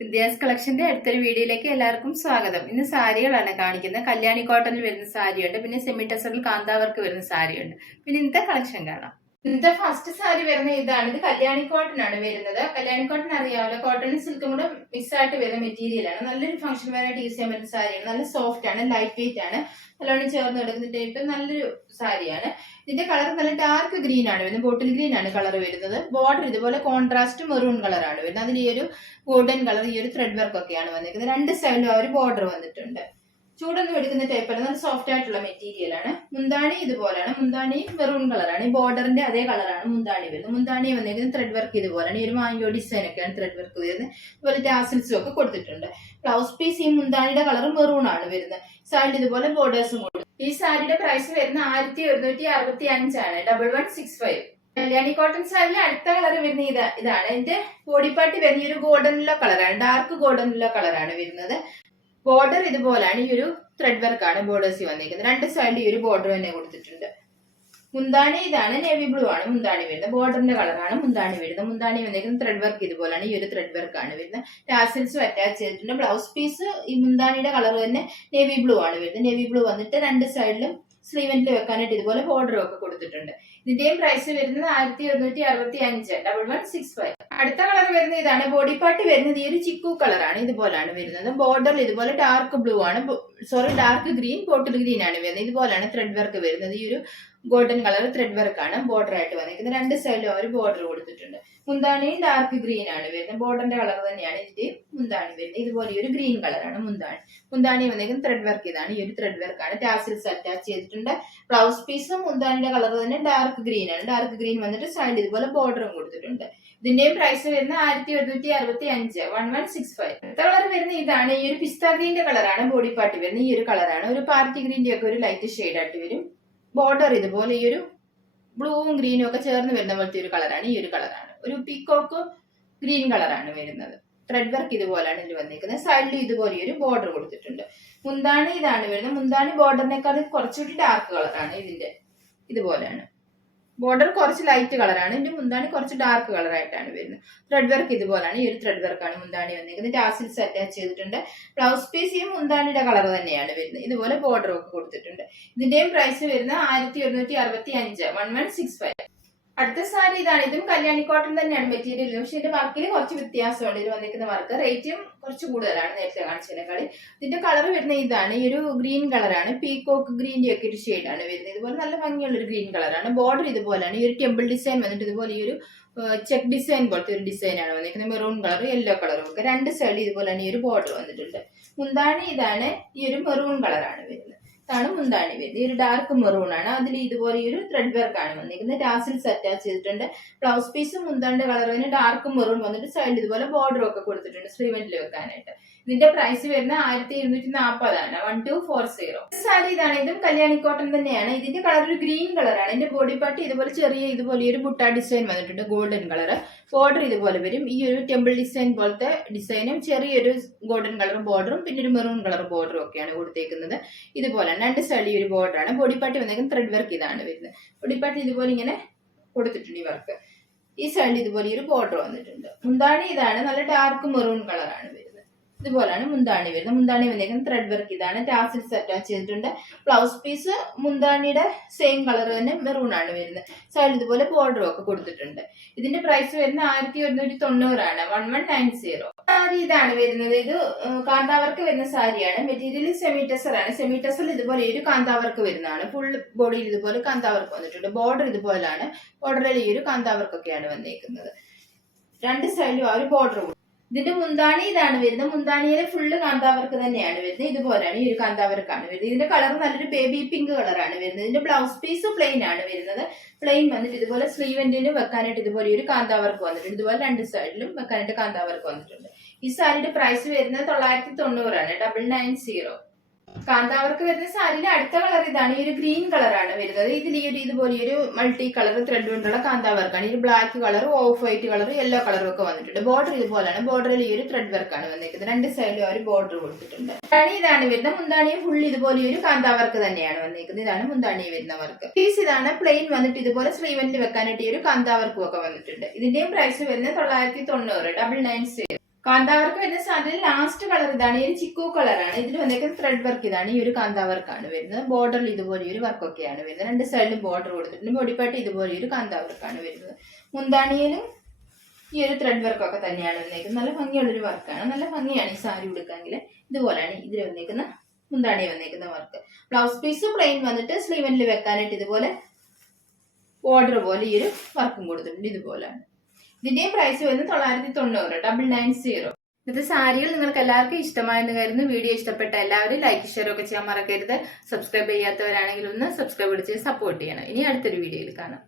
വിദ്യാസ് കളക്ഷന്റെ അടുത്തൊരു വീഡിയോയിലേക്ക് എല്ലാവർക്കും സ്വാഗതം. ഇന്ന് സാരികളാണ് കാണിക്കുന്നത്. കല്യാണി കോട്ടണിൽ വരുന്ന സാരിയുണ്ട്, പിന്നെ സെമി ടെസറിൽ കാന്താവർക്ക് വരുന്ന സാരിയുണ്ട്. പിന്നെ ഇന്നത്തെ കളക്ഷൻ കാണാം. ഇന്നത്തെ ഫസ്റ്റ് സാരി വരുന്ന ഇതാണ്. ഇത് കല്യാണി കോട്ടൺ ആണ് വരുന്നത്. കല്യാണി കോട്ടൺ അറിയാമല്ലോ, കോട്ടണും സിൽക്കും കൂടെ മിക്സ് ആയിട്ട് വരുന്ന മെറ്റീരിയൽ ആണ്. നല്ലൊരു ഫംഗ്ഷൻ വെയറായിട്ട് യൂസ് ചെയ്യാൻ പറ്റുന്ന സാരിയാണ്. നല്ല സോഫ്റ്റ് ആണ്, ലൈറ്റ് വെയിറ്റ് ആണ്, നല്ലോണം ചേർന്ന് കിടക്കുന്ന ടൈപ്പ് നല്ലൊരു സാരിയാണ്. ഇതിന്റെ കളർ നല്ല ഡാർക്ക് ഗ്രീൻ ആണ് വരുന്നത്, ബോട്ടിൽ ഗ്രീൻ ആണ് കളർ വരുന്നത്. ബോർഡർ ഇതുപോലെ കോൺട്രാസ്റ്റ് മെറൂൺ കളർ ആണ് വരുന്നത്. അതിൽ ഈ ഒരു ഗോൾഡൻ കളർ, ഈ ഒരു ത്രെഡ് വർക്ക് ഒക്കെയാണ് വന്നിരിക്കുന്നത്. രണ്ട് സൈഡിലും ആ ഒരു ബോർഡർ വന്നിട്ടുണ്ട്. ചൂടൊന്നും എടുക്കുന്ന ടൈപ്പല്ല, നല്ല സോഫ്റ്റ് ആയിട്ടുള്ള മെറ്റീരിയൽ ആണ്. മുന്താണി ഇതുപോലെയാണ്, മുന്താണി മെറൂൺ കളറാണ്. ഈ ബോർഡറിന്റെ അതേ കളറാണ് മുന്താണി വരുന്നത്. മുന്താണി വന്നിരിക്കുന്നത് ത്രെഡ് വർക്ക് ഇതുപോലെയാണ്. ഈ ഒരു മാംഗോ ഡിസൈൻ ഒക്കെയാണ് ത്രെഡ് വർക്ക് വരുന്നത്. ഇതുപോലെ ടാസിൽസും ഒക്കെ കൊടുത്തിട്ടുണ്ട്. ബ്ലൗസ് പീസ് ഈ മുന്താണിയുടെ കളർ മെറൂൺ ആണ് വരുന്നത്. സൈഡിൽ ഇതുപോലെ ബോർഡേഴ്സും കൊടുത്തു. ഈ സാരിയുടെ പ്രൈസ് വരുന്ന 1165 ആണ്, 1165. കല്യാണി കോട്ടൺ സാരിയിൽ അടുത്ത കളർ വരുന്ന ഇതാണ്. ഇതിന്റെ ബോഡി പാർട്ടി വരുന്ന ഈ ഒരു ഗോൾഡൻ യെല്ലോ കളറാണ്, ഡാർക്ക് ഗോൾഡൻ യെല്ലോ കളറാണ് വരുന്നത്. ബോർഡർ ഇതുപോലാണ്, ഈ ഒരു ത്രെഡ് വർക്ക് ആണ് ബോർഡേഴ്സ് വന്നിരിക്കുന്നത്. രണ്ട് സൈഡിൽ ഈ ഒരു ബോർഡർ തന്നെ കൊടുത്തിട്ടുണ്ട്. മുന്താണി ഇതാണ്, നേവി ബ്ലൂ ആണ് മുന്താണി വരുന്നത്. ബോർഡറിന്റെ കളറാണ് മുന്താണി വരുന്നത്. മുന്താണി വന്നിരിക്കുന്നത് ത്രെഡ് വർക്ക് ഇതുപോലാണ്, ഈ ഒരു ത്രെഡ് വർക്ക് ആണ് വരുന്നത്. ടാസിൽസും അറ്റാച്ച് ചെയ്തിട്ടുണ്ട്. ബ്ലൗസ് പീസ് ഈ മുന്താണിയുടെ കളർ തന്നെ നേവി ബ്ലൂ ആണ് വരുന്നത്. നേവി ബ്ലൂ വന്നിട്ട് രണ്ട് സൈഡിലും സ്ലീവെന്റിൽ വെക്കാനായിട്ട് ഇതുപോലെ ബോർഡറും ഒക്കെ കൊടുത്തിട്ടുണ്ട്. ഇതിന്റെയും പ്രൈസ് വരുന്നത് 1165, 1165. അടുത്ത കളർ വരുന്നത് ഇതാണ്. ബോഡി പാർട്ട് വരുന്നത് ഈ ഒരു ചിക്കു കളറാണ്, ഇതുപോലാണ് വരുന്നത്. ബോർഡറിൽ ഇതുപോലെ ഡാർക്ക് ബ്ലൂ ആണ്, ഡാർക്ക് ഗ്രീൻ, ബോട്ടിൽ ഗ്രീൻ ആണ് വരുന്നത്. ഇതുപോലാണ് ത്രെഡ് വർക്ക് വരുന്നത്. ഈ ഒരു ഗോൾഡൻ കളർ ത്രെഡ് വർക്ക് ആണ് ബോർഡർ ആയിട്ട് വന്നിരിക്കുന്നത്. രണ്ട് സൈഡിലും ഒരു ബോർഡർ കൊടുത്തിട്ടുണ്ട്. മുന്താണിയും ഡാർക്ക് ഗ്രീൻ ആണ് വരുന്നത്. ബോർഡറിന്റെ കളർ തന്നെയാണ് ഇതിന്റെ മുന്താണി വരുന്നത്. ഇതുപോലെ ഒരു ഗ്രീൻ കളറാണ് മുന്താണി. മുന്താണി വന്നിരിക്കുന്നത് ത്രെഡ് വർക്ക് ഇതാണ്, ഈ ഒരു ത്രെഡ് വർക്ക് ആണ്. ടാസിൽസ് അറ്റാച്ച് ചെയ്തിട്ടുണ്ട്. ബ്ലൗസ് പീസും മുന്താണിയുടെ കളർ തന്നെ ഡാർക്ക് ഗ്രീൻ ആണ്. ഡാർക്ക് ഗ്രീൻ വന്നിട്ട് സൈഡിൽ ഇതുപോലെ ബോർഡറും കൊടുത്തിട്ടുണ്ട്. ഇതിന്റെയും പ്രൈസ് വരുന്ന 1165, 1165. അടുത്ത കളർ വരുന്ന ഇതാണ്. ഈ ഒരു പിസ്ത ഗ്രീന്റെ കളറാണ് ബോഡി പാർട്ടി വരുന്നത്. ഈ ഒരു കളറാണ്, ഒരു പാർട്ടി ഗ്രീന്റെ ഒക്കെ ഒരു ലൈറ്റ് ഷെയ്ഡ് ആയിട്ട് വരും. ബോർഡർ ഇതുപോലെ ഈ ഒരു ബ്ലൂവും ഗ്രീനും ഒക്കെ ചേർന്ന് വരുന്ന പോലത്തെ ഒരു കളറാണ്. ഈ ഒരു കളറാണ് ഒരു പീക്കോക്ക് ഗ്രീൻ കളറാണ് വരുന്നത്. ത്രെഡ് വർക്ക് ഇതുപോലാണ് ഇതിൽ വന്നിരിക്കുന്നത്. സൈഡിൽ ഇതുപോലെ ഒരു ബോർഡർ കൊടുത്തിട്ടുണ്ട്. മുന്താണി ഇതാണ് വരുന്നത്. മുന്താണി ബോർഡറിനേക്കാൾ കുറച്ചുകൂടി ഡാർക്ക് കളറാണ് ഇതിന്റെ. ഇതുപോലെയാണ് ബോർഡർ, കുറച്ച് ലൈറ്റ് കളറാണ്. ഇതിന്റെ മുന്താണി കുറച്ച് ഡാർക്ക് കളറായിട്ടാണ് വരുന്നത്. ത്രെഡ് വർക്ക് ഇതുപോലാണ്, ഈ ഒരു ത്രെഡ് വർക്കാണ് മുന്താണി വന്നിരിക്കുന്നത്. ടാസിൽസ് അറ്റാച്ച് ചെയ്തിട്ടുണ്ട്. ബ്ലൗസ് പീസ് ഈ മുന്താണിയുടെ കളർ തന്നെയാണ് വരുന്നത്. ഇതുപോലെ ബോർഡർ ഒക്കെ കൊടുത്തിട്ടുണ്ട്. ഇതിന്റെയും പ്രൈസ് വരുന്നത് 1165, 1165. അടുത്ത സാരി ഇതാണ്. ഇതും കല്യാണി കോട്ടൺ തന്നെയാണ് മെറ്റീരിയൽ, പക്ഷെ ഇതിന്റെ വർക്കിൽ കുറച്ച് വ്യത്യാസമുണ്ട്. ഇതിൽ വന്നിരിക്കുന്ന വർക്ക് റേറ്റും കുറച്ച് കൂടുതലാണ് നേരത്തെ കാണിച്ചതിനേക്കാൾ. ഇതിന്റെ കളർ വരുന്ന ഇതാണ്. ഈ ഒരു ഗ്രീൻ കളറാണ്, പീകോക്ക് ഗ്രീന്റെ ഒക്കെ ഒരു ഷെയ്ഡാണ് വരുന്നത്. ഇതുപോലെ നല്ല ഭംഗിയുള്ള ഒരു ഗ്രീൻ കളറാണ്. ബോർഡർ ഇതുപോലെയാണ്. ഈ ഒരു ടെമ്പിൾ ഡിസൈൻ വന്നിട്ട് ഇതുപോലെ ഈ ഒരു ചെക്ക് ഡിസൈൻ പോലത്തെ ഒരു ഡിസൈൻ ആണ് വന്നിരിക്കുന്നത്. മെറൂൺ കളർ, യെല്ലോ കളറും ഒക്കെ. രണ്ട് സൈഡ് ഇതുപോലെയാണ് ഈ ഒരു ബോർഡർ വന്നിട്ടുണ്ട്. മുന്താണി ഇതാണ്. ഈ ഒരു മെറൂൺ കളറാണ് വരുന്നത്. ഇതാണ് മുന്താണി വരുന്നത്. ഈ ഒരു ഡാർക്ക് മെറൂൺ ആണ്. അതിൽ ഇതുപോലെ ഈ ഒരു ത്രെഡ് വർക്ക് ആണ് വന്നിരിക്കുന്നത്. ടാസിൽസ് അറ്റാച്ച് ചെയ്തിട്ടുണ്ട്. ബ്ലൗസ് പീസും മുന്താണിന്റെ കളർ തന്നെ ഡാർക്ക് മെറൂൺ വന്നിട്ട് സൈഡിൽ ഇതുപോലെ ബോർഡർ ഒക്കെ കൊടുത്തിട്ടുണ്ട് സ്ലീവെന്റിൽ വെക്കാനായിട്ട്. ഇതിന്റെ പ്രൈസ് വരുന്ന 1240 ആണ്, 1240. സാരി ഇതാണ്. ഇതും കല്യാണി കോട്ടൺ തന്നെയാണ്. ഇതിന്റെ കളർ ഒരു ഗ്രീൻ കളറാണ്. ഇതിന്റെ ബോഡി പാർട്ടി ഇതുപോലെ ചെറിയ ഇതുപോലെ ഒരു ബുട്ട ഡിസൈൻ വന്നിട്ടുണ്ട്, ഗോൾഡൻ കളർ. ബോർഡർ ഇതുപോലെ വരും. ഈ ഒരു ടെമ്പിൾ ഡിസൈൻ പോലത്തെ ഡിസൈനും ചെറിയൊരു ഗോൾഡൻ കളർ ബോർഡറും പിന്നെ ഒരു മെറൂൺ കളർ ബോർഡറും ഒക്കെയാണ് കൊടുത്തേക്കുന്നത്. ഇതുപോലെ രണ്ട് സൈഡിൽ ഒരു ബോർഡർ ആണ്. ബോഡി പാർട്ടി വന്നേക്കുന്നത് ത്രെഡ് വർക്ക് ഇതാണ് വരുന്നത്. ബോഡി പാർട്ടി ഇതുപോലെ ഇങ്ങനെ കൊടുത്തിട്ടുണ്ട് ഈ വർക്ക്. ഈ സൈഡിൽ ഇതുപോലെ ഒരു ബോർഡർ വന്നിട്ടുണ്ട്. മുന്താണി ഇതാണ്, നല്ല ഡാർക്ക് മെറൂൺ കളറാണ് വരുന്നത്. ഇതുപോലാണ് മുന്താണി വരുന്നത്. മുന്താണി വന്നേക്കുന്നത് ത്രെഡ് വർക്ക് ഇതാണ്. ടാസിൽസ് അറ്റാച്ച് ചെയ്തിട്ടുണ്ട്. ബ്ലൗസ് പീസ് മുന്താണിയുടെ സെയിം കളർ തന്നെ മെറൂൺ ആണ് വരുന്നത്. സൈഡിൽ ഇതുപോലെ ബോർഡറും ഒക്കെ കൊടുത്തിട്ടുണ്ട്. ഇതിന്റെ പ്രൈസ് വരുന്നത് 1190 ആണ്, 1190. സാരി ഇതാണ് വരുന്നത്. ഇത് കാന്താവർക്ക് വരുന്ന സാരിയാണ്. മെറ്റീരിയൽ സെമി ടെസർ ആണ്. സെമി ടെസറിൽ ഇതുപോലെ ഒരു കാന്താവർക്ക് വരുന്നതാണ്. ഫുൾ ബോഡിയിൽ ഇതുപോലെ കാന്താവർക്ക് വന്നിട്ടുണ്ട്. ബോർഡർ ഇതുപോലാണ്. ബോർഡറിൽ ഈ ഒരു കാന്താവർക്കൊക്കെയാണ് വന്നേക്കുന്നത്. രണ്ട് സൈഡിലും ആ ഒരു ബോർഡർ. ഇതിന്റെ മുന്താണി ഇതാണ് വരുന്നത്. മുന്താണിയിലെ ഫുള്ള് കാന്താവർക്ക് തന്നെയാണ് വരുന്നത്. ഇതുപോലെയാണ് ഈ ഒരു കാന്താവർക്കാണ് വരുന്നത്. ഇതിന്റെ കളർ നല്ലൊരു ബേബി പിങ്ക് കളറാണ് വരുന്നത്. ഇതിന്റെ ബ്ലൗസ് പീസ് പ്ലെയിൻ ആണ് വരുന്നത്. പ്ലെയിൻ വന്നിട്ട് ഇതുപോലെ സ്ലീവെന്റിലും വെക്കാനായിട്ട് ഇതുപോലെ ഒരു കാന്താവർക്ക് വന്നിട്ടുണ്ട്. ഇതുപോലെ രണ്ട് സൈഡിലും വെക്കാനായിട്ട് കാന്താവർക്ക് വന്നിട്ടുണ്ട്. ഈ സാരിയുടെ പ്രൈസ് വരുന്നത് 990 ആണ്, 990. കാന്താവർക്ക് വരുന്ന സാരിയിലെ അടുത്ത കളർ ഇതാണ്. ഈ ഒരു ഗ്രീൻ കളറാണ് വരുന്നത്. ഇതിൽ ഈ ഒരു ഇതുപോലെ ഒരു മൾട്ടി കളർ ത്രെഡ് കൊണ്ടുള്ള കാന്താവർക്കാണ്. ഈ black colour, of white colour, yellow കളറും ഒക്കെ വന്നിട്ടുണ്ട്. ബോർഡർ ഇതുപോലാണ്. ബോർഡറിൽ ഈ ഒരു ത്രെഡ് വർക്കാണ് വന്നിരിക്കുന്നത്. രണ്ട് സൈഡിലും ഒരു ബോർഡർ കൊടുത്തിട്ടുണ്ട്. മുന്താണി ഇതാണ് വരുന്നത്. മുന്താണി ഫുൾ ഇതുപോലെ ഒരു കാന്താവർക്ക് തന്നെയാണ് വന്നിരിക്കുന്നത്. ഇതാണ് മുന്താണി വരുന്ന വർക്ക്. പീസ് ഇതാണ്. പ്ലെയിൻ വന്നിട്ട് ഇതുപോലെ സ്ലീവെന്റിൽ വെക്കാനായിട്ട് ഈ ഒരു കാന്താവർക്കും ഒക്കെ വന്നിട്ടുണ്ട്. ഇതിന്റെയും പ്രൈസ് വരുന്നത് 990, 990. കാന്താവർക്ക് വരുന്ന സാരിയിൽ ലാസ്റ്റ് കളർ ഇതാണ്. ഈ ചിക്കു കളറാണ്. ഇതിൽ വന്നേക്കുന്ന ത്രെഡ് വർക്ക് ഇതാണ്. ഈ ഒരു കാന്താവർക്കാണ് വരുന്നത്. ബോർഡറിൽ ഇതുപോലെ ഒരു വർക്കൊക്കെയാണ് വരുന്നത്. രണ്ട് സൈഡിലും ബോർഡർ കൊടുത്തിട്ടുണ്ട്. ബോഡിപ്പാട്ട് ഇതുപോലെ ഒരു കാന്താവർക്കാണ് വരുന്നത്. മുന്താണിയിലും ഈ ഒരു ത്രെഡ് വർക്കൊക്കെ തന്നെയാണ് വന്നേക്കുന്നത്. നല്ല ഭംഗിയുള്ളൊരു വർക്കാണ്. നല്ല ഭംഗിയാണ് ഈ സാരി ഉടുക്കാമെങ്കിൽ. ഇതുപോലെയാണ് ഇതിൽ വന്നേക്കുന്ന മുന്താണി വന്നേക്കുന്ന വർക്ക്. ബ്ലൗസ് പീസ് പ്ലെയിൻ വന്നിട്ട് സ്ലീവനിൽ വെക്കാനായിട്ട് ഇതുപോലെ ബോർഡർ പോലെ ഈ ഒരു വർക്കും കൊടുത്തിട്ടുണ്ട്. ഇതുപോലെയാണ്. ഇതിന്റെയും പ്രൈസ് വരുന്നത് 990, 990. ഇന്നത്തെ സാരികൾ നിങ്ങൾക്ക് എല്ലാവർക്കും ഇഷ്ടമായെന്ന് കരുതുന്നു. വീഡിയോ ഇഷ്ടപ്പെട്ട എല്ലാവരും ലൈക്ക് ഷെയർ ഒക്കെ ചെയ്യാൻ മറക്കരുത്. സബ്സ്ക്രൈബ് ചെയ്യാത്തവരാണെങ്കിൽ ഒന്ന് സബ്സ്ക്രൈബ് ചെയ്ത് സപ്പോർട്ട് ചെയ്യണം. ഇനി അടുത്തൊരു വീഡിയോയിൽ കാണാം.